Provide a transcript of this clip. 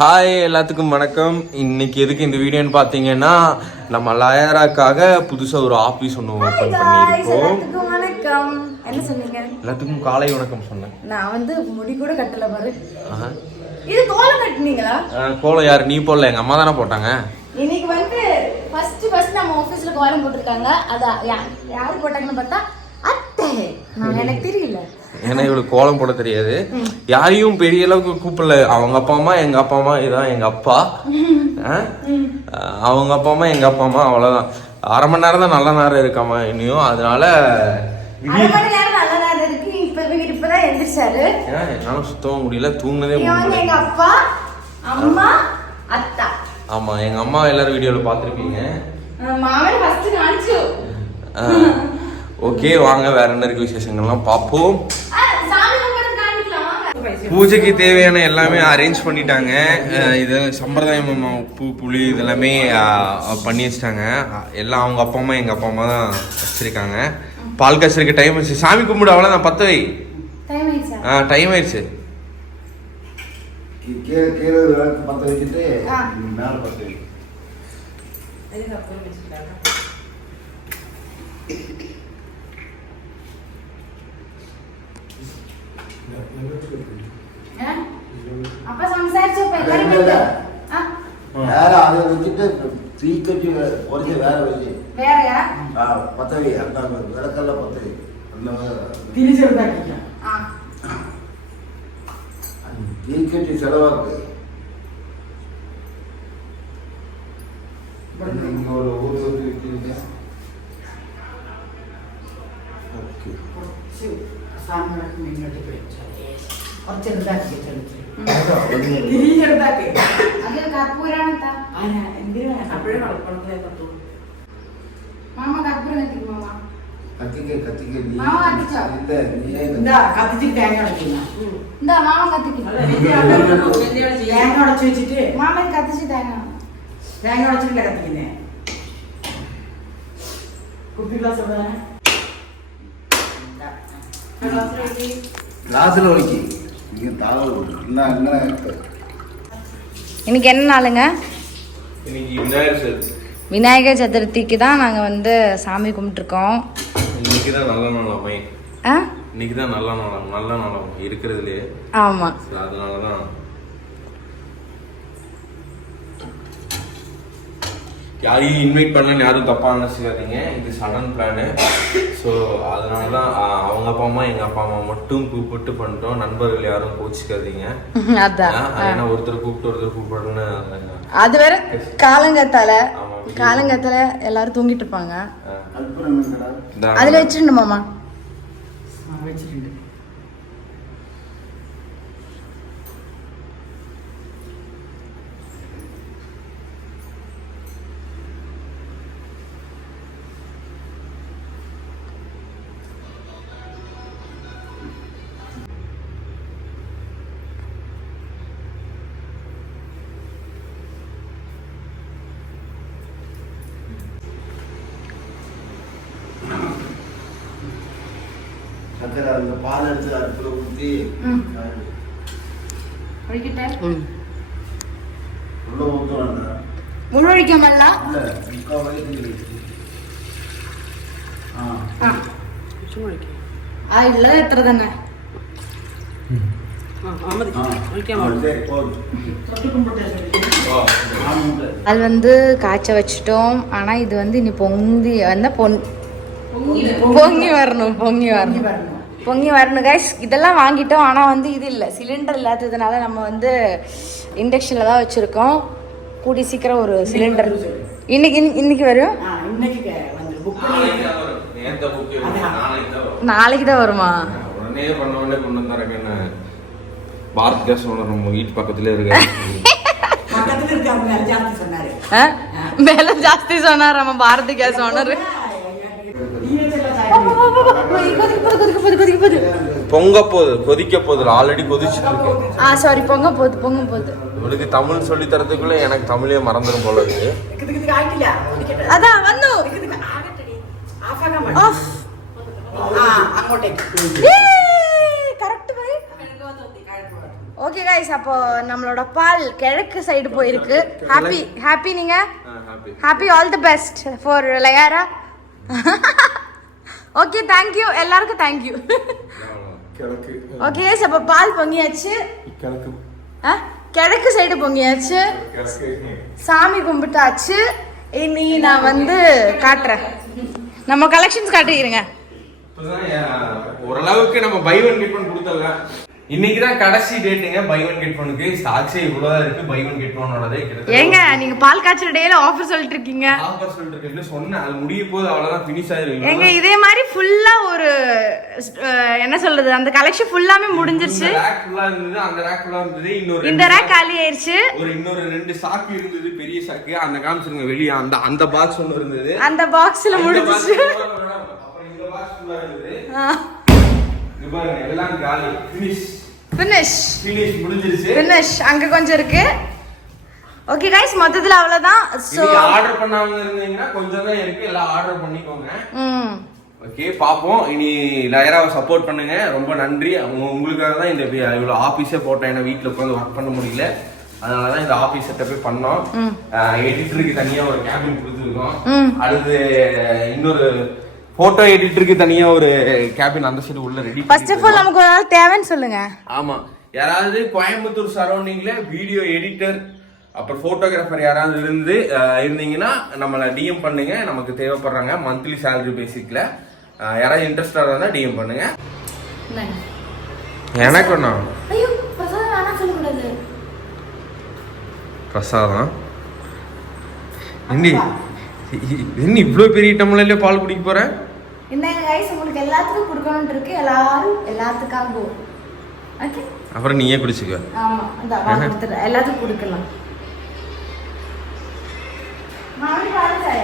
Hi எல்லாத்துக்கும் வணக்கம். இன்னைக்கு எதுக்கு இந்த வீடியோன்னு பார்த்தீங்கன்னா நம்ம லயராக்காக புதுசாக ஒரு ஆஃபீஸ் ஒன்று ஓப்பன் பண்ணியிருக்கோம். வணக்கம். என்ன சொன்னீங்க? எல்லாத்துக்கும் காலை வணக்கம் சொன்னேன். நான் வந்து முடி கூட கட்டல பாரு. இது கோலம் கட்டுனீங்களா? கோலம் யார்? நீ போடல, எங்கள் அம்மா தானே போட்டாங்க. இன்னைக்கு வந்து ஃபர்ஸ்ட் நம்ம ஆஃபீஸில் கோலம் போட்டிருக்காங்க. அதை யார் போட்டாங்கன்னு பார்த்தா அத்தை. எனக்கு தெரியல, ஏன்னா இவளுக்கு கோலம் போட தெரியாது. யாரையும் பெரிய அளவுக்கு கூப்பிடல. அவங்க அப்பா அம்மா, எங்க அப்பா அம்மா, இதான் எங்க அப்பா. அவங்க அப்பா அம்மா, எங்க அப்பா அம்மா, அவ்வளவுதான். அரை மணி நேரம் தான் நல்ல நேரம் இருக்காமா இன்னும். அதனால இப்பதான் எந்திரிச்சாரு. என்னால சுத்தவும் முடியல, தூங்குனதே எங்க அப்பா அம்மா அத்தா. ஆமா, எங்க அம்மா எல்லாரும் வீடியோல பாத்திருப்பீங்க. ஓகே, வாங்க வேற என்ன இருக்கு விசேஷங்கள்லாம் பார்ப்போம். பூஜைக்கு தேவையான எல்லாமே அரேஞ்ச் பண்ணிட்டாங்க. இது சம்பிரதாயம், உப்பு புளி இதெல்லாமே பண்ணி வச்சிட்டாங்க. எல்லாம் அவங்க அப்பா அம்மா, எங்கள் அப்பா அம்மா தான் வச்சிருக்காங்க. பால் காய்ச்சலுக்கு டைம் ஆயிடுச்சு. சாமி கும்பிடு, அவ்வளோதான். 10 வை. டைம் ஆயிடுச்சு. அப்ப சம்சாரிச்சப்ப எல்லாரும் வேற அதை வச்சுட்டு தீக்கட்டி ஒரே வேற வச்சு வேறயா பத்தவி அந்த விளக்கல்ல பத்தவி அந்த திரிச்செடுத்தாக்கிங்க. தீக்கட்டி செலவாக்கு. இங்க ஒரு ஊர் வந்து விற்கிறீங்க. ஓகே, சாமி வழக்கு மின்னடி போயிடுச்சு. കുറച്ചെടുത്താക്കി തിരിച്ചെടുത്താക്കി അത് കർപ്പൂരാണെത്താ എന്തിനാ അപ്പോഴേ നടക്കണത്തിലേ പറ്റൂ. മാമ കർപ്പൂരം കത്തിക്കും. മാമ കത്തിക്ക് മാമ കത്തിച്ചോ? എന്താ കത്തിച്ചിട്ട് തേങ്ങ അടയ്ക്കുന്ന എന്താ മാമ കത്തിക്കും. തേങ്ങ അടച്ചു വെച്ചിട്ട് മാമ കത്തിച്ച് തേങ്ങ അടച്ചിട്ടില്ല കത്തിക്കുന്നേ. കുപ്പി ഗ്ലാസ് എവിടെയാണ്? கிளாஸ்ல ஒழிக்கி நீங்க தாவல் என்ன இன்னைக்கு என்ன நாளுங்க? இன்னைக்கு விநாயகர் சதுர்த்தி. விநாயகர் சதுர்த்திக்கு தான் நாங்கள் வந்து சாமி கும்பிட்டுருக்கோம். இன்னைக்கு தான் நல்ல நாள் அமையும். இன்னைக்கு தான் நல்ல நாள் இருக்கிறதுலே. ஆமாம், அதனால தான் யாரையும் இன்வைட் பண்ணலன்னு யாரும் தப்பாக நினச்சிக்காதீங்க. இது சடன் பிளானு. ஸோ அதனால தான் அவங்க அப்பா அம்மா, எங்கள் அப்பா அம்மா மட்டும் கூப்பிட்டு பண்ணிட்டோம். நண்பர்கள் யாரும் கோச்சிக்காதீங்க. அதான், ஏன்னா ஒருத்தர் கூப்பிடணும்னு அது வேற காலங்கத்தால எல்லாரும் தூங்கிட்டு இருப்பாங்க. அதில் வச்சிருந்தோமாமா வச்சிருந்து அந்த பால் எடுத்து அடுப்புல ஊற்றி உள்ள ஊற்றுவாங்க. முழுவழிக்காமல்ல இல்ல எത്ര തന്നെ அது வந்து காய்ச்ச வச்சுட்டோம். ஆனா இது வந்து இனி பொங்கி வந்தா பொங்கி வரணும் கைஸ். இதெல்லாம் வாங்கிட்டோம். ஆனால் வந்து இது இல்லை, சிலிண்டர் இல்லாததுனால நம்ம வந்து இண்டக்ஷனில் தான் வச்சுருக்கோம். கூடி சீக்கிரம் ஒரு சிலிண்டர் இன்னைக்கு வரும். நாளைக்கு தான் வருமா? பாரத் கேஸ் ஓனர் நம்ம வீட்டு பக்கத்துல இருக்கு. மேல ஜாஸ்தி சொன்னார் நம்ம பாரத் கேஸ் ஓனர். கொதிக்க போகுது. ஆல்ரெடி கொதிச்சுட்டு இருக்கு. சாரி, பொங்க போகுது. உங்களுக்கு தமிழ் சொல்லி தரதுக்குள்ள எனக்கு தமிழே மறந்துடும் போல இருக்கு. அதான் வந்து கரெக்ட். ஓகே கைஸ், அப்போ நம்மளோட பால் கிழக்கு சைடு போயிருக்கு. ஹாப்பி நீங்க? Happy, all the best for லயாரா. ஓகே, தேங்க் யூ எல்லாருக்கும், தேங்க் யூ. ஓகே கைஸ், அப்போ பால் பொங்கியாச்சு. கிழக்கு சைடு பொங்கியாச்சு. சாமி கும்பிட்டாச்சு. இனி நான் வந்து காட்டுறேன், நம்ம கலெக்ஷன்ஸ் காட்டிக்கிறேங்க. ஓரளவுக்கு நம்ம பை ஒன் கெட் ஒன் கொடுத்துடலாம். இன்னைக்கு தான் கடைசி டேட்டுங்க பை ஒன் கெட் ஒனுக்கு. ஸ்டாக்ஸே இவ்வளவுதான் இருக்கு. பை ஒன் கெட் ஒனோடதே ஏங்க நீங்க பால் காய்ச்சல் டேல ஆஃபர் சொல்லிட்டு இருக்கீங்க. ஆஃபர் சொல்லிட்டு இருக்கேன்னு சொன்னேன். அது முடிய போது அவ்வளவுதான், ஃபினிஷ் ஆயிரும். ஏங்க இதே மாதிரி ஃபுல்லா ஒரு என்ன சொல்றது, அந்த கலெக்ஷன் ஃபுல்லாமே முடிஞ்சிருச்சு. ரேக் ஃபுல்லா இருந்தது, அந்த ரேக் ஃபுல்லா இருந்தது. இந்த ரேக் காலி ஆயிருச்சு. இன்னொரு 2 சாக்கு இருந்தது, பெரிய சாக்கு. அந்த காமிச்சிருங்க வெளிய. அந்த பாக்ஸ் ஒன்னு இருந்தது, அந்த பாக்ஸ்ல முடிஞ்சிச்சு. அப்புறம் இந்த பாக்ஸ் ஃபுல்லா இருந்தது. இங்க பாருங்க, எல்லாம் காலி. ஃபினிஷ் முடிஞ்சிருச்சு. ஃபினிஷ் அங்க கொஞ்சம் இருக்கு. ஓகே गाइस, மொத்தத்துல அவ்வளவுதான். சோ ஆர்டர் பண்ணாம இருந்தீங்கன்னா கொஞ்சம் தான் இருக்கு, எல்லாம் ஆர்டர் பண்ணிக்கோங்க. ஓகே, பாப்போம். இனி லயராவை சப்போர்ட் பண்ணுங்க. ரொம்ப நன்றி. உங்களுக்காக தான் இந்த இவ்வளவு ஆபீஸே போட்டேன். ஏன்னா வீட்டுல உட்காந்து ஒர்க் பண்ண முடியல, அதனாலதான் இந்த ஆபீஸ் செட்டப்பே பண்ணோம். எடிட்டருக்கு தனியா ஒரு கேபின் கொடுத்துருக்கோம். அடுத்து இன்னொரு போட்டோ எடிட்டருக்கு தனியா ஒரு கேபின் அந்த சைடு உள்ள ரெடி. ஃபர்ஸ்ட் ஆஃப் ஆல் நமக்கு ஒரு ஆள் தேவைன்னு சொல்லுங்க. ஆமா, யாராவது கோயம்புத்தூர் சரௌண்டிங்ல வீடியோ எடிட்டர் அப்புறம் போட்டோகிராஃபர் யாராவது இருந்தீங்கன்னா நம்மள டிஎம் பண்ணுங்க. நமக்கு தேவைப்படுறாங்க மந்த்லி சேலரி பேசிக்ல. யாராவது இன்ட்ரெஸ்டா இருந்தா டிஎம் பண்ணுங்க. எனக்கு ஒண்ணா? ஐயோ பிரசாதம் வேணா சொல்ல கூடாது. பிரசாதம் என்ன இவ்வளவு பெரிய டம்ளர்ல பால் குடிக்க போறேன்? என்னங்க गाइस, உங்களுக்கு எல்லாத்துக்கும் கொடுக்கணும்னு இருக்கு. எல்லாத்துக்காக. ஓகே, அப்புறம் நீயே குடிச்சுக்க. ஆமா, அந்த பால் கொடுத்துற எல்லாத்துக்கும் கொடுக்கலாம். மாமி பால் சாய்